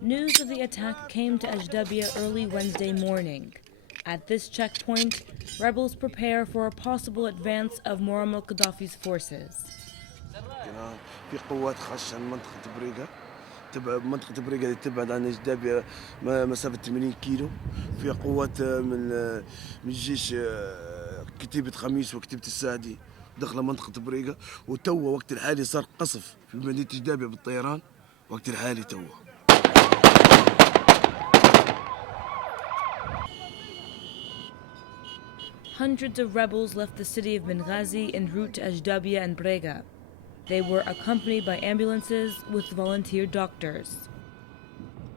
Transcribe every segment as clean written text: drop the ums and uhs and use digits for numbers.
News of the attack came to Ajdabiya early Wednesday morning. At this checkpoint, rebels prepare for a possible advance of Muammar Gaddafi's forces. في قوات خاصة عن منطقة البريقه تبعد عن أجدابيا مسافة 80 كيلو. فيها قوات من الجيش كتيبة خميس وكتيبة السعدي دخل منطقة البريقه، وتوا وقت الحالي صار قصف في مدينة أجدابيا بالطيران وقت الحالي توا. Hundreds of rebels left the city of Benghazi en route to Ajdabiya and Brega. They were accompanied by ambulances with volunteer doctors.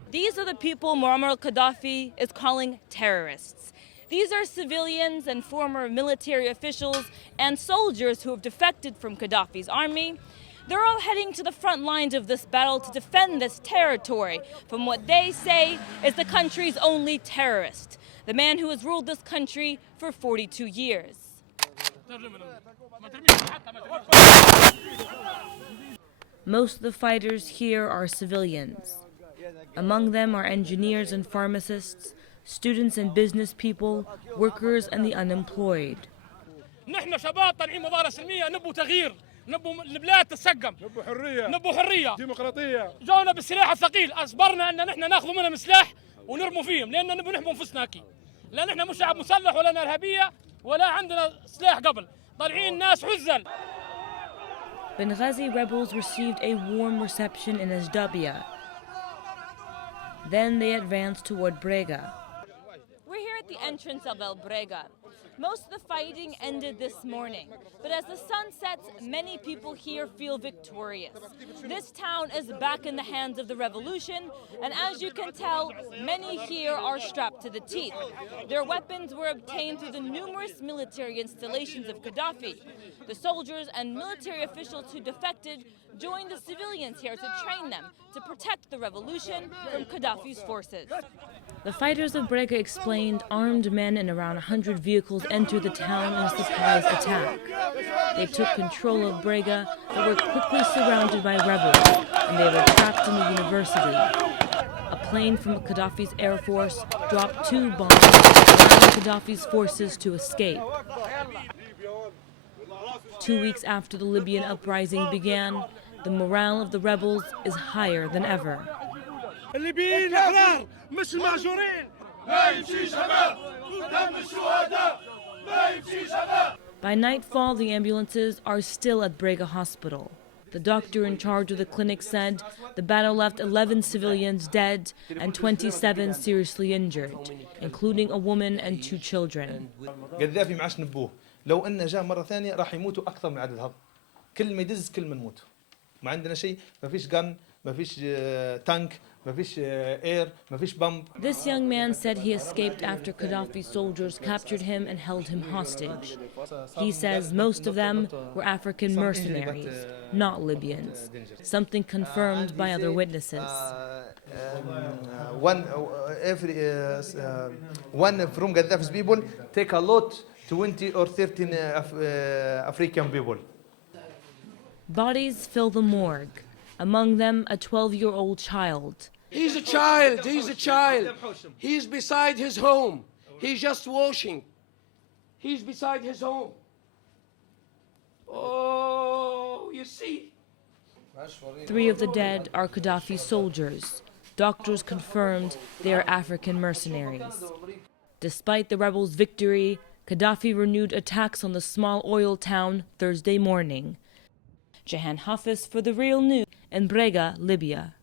These are the people Muammar Gaddafi is calling terrorists. These are civilians and former military officials and soldiers who have defected from Gaddafi's army. They're all heading to the front lines of this battle to defend this territory from what they say is the country's only terrorist, the man who has ruled this country for 42 years. Most of the fighters here are civilians. Among them are engineers and pharmacists, students and business people, workers and the unemployed. نحن شباب طالعين مظاهرة سلمية، نبوا تغيير، نبوا البلاد تتسقم، نبوا حرية، ديمقراطية. جونا بالسلاح الثقيل، أصبرنا أن نحن ناخذ منهم سلاح ونرموا فيهم، لأن نبوا نحموا أنفسنا أكيد. لا نحن مش شعب مسلح ولا إرهابية ولا عندنا سلاح قبل، طالعين ناس حزل. Benghazi rebels received a warm reception in Ajdabiya. Then they advanced toward Brega. We're here at the entrance of El Brega. Most of the fighting ended this morning, but as the sun sets, many people here feel victorious. This town is back in the hands of the revolution, and as you can tell, many here are strapped to the teeth. Their weapons were obtained through the numerous military installations of Gaddafi. The soldiers and military officials who defected joined the civilians here to train them to protect the revolution from Gaddafi's forces. The fighters of Brega explained armed men and around 100 vehicles entered the town in a surprise attack. They took control of Brega, but were quickly surrounded by rebels, and they were trapped in the university. A plane from Gaddafi's air force dropped 2 bombs, allowing Gaddafi's forces to escape. 2 weeks after the Libyan uprising began, the morale of the rebels is higher than ever. الليبيين احرار مش المعجورين. ما يمشي شباب دم الشهداء ما يمشي شباب. By nightfall, the ambulances are still at Brega Hospital. The doctor in charge of the clinic said the battle left 11 civilians dead and 27 seriously injured, including a woman and 2 children. قذافي ما عادش نبوه، لو أنه جاء مرة ثانية راح يموتوا أكثر من عدد هذا. كل ما يدز كل ما نموت. ما عندنا شيء، ما فيش gun، ما فيش تانك. This young man said he escaped after Gaddafi's soldiers captured him and held him hostage. He says most of them were African mercenaries, not Libyans, something confirmed by other witnesses. One from Gaddafi's people take a lot, 20 or 13 African people. Bodies fill the morgue, among them a 12-year-old child. He's a child, he's a child. He's beside his home. He's just washing. He's beside his home. Oh, you see? 3 of the dead are Gaddafi soldiers. Doctors confirmed they are African mercenaries. Despite the rebels' victory, Gaddafi renewed attacks on the small oil town Thursday morning. Jeihan Hafiz for The Real News in Brega, Libya.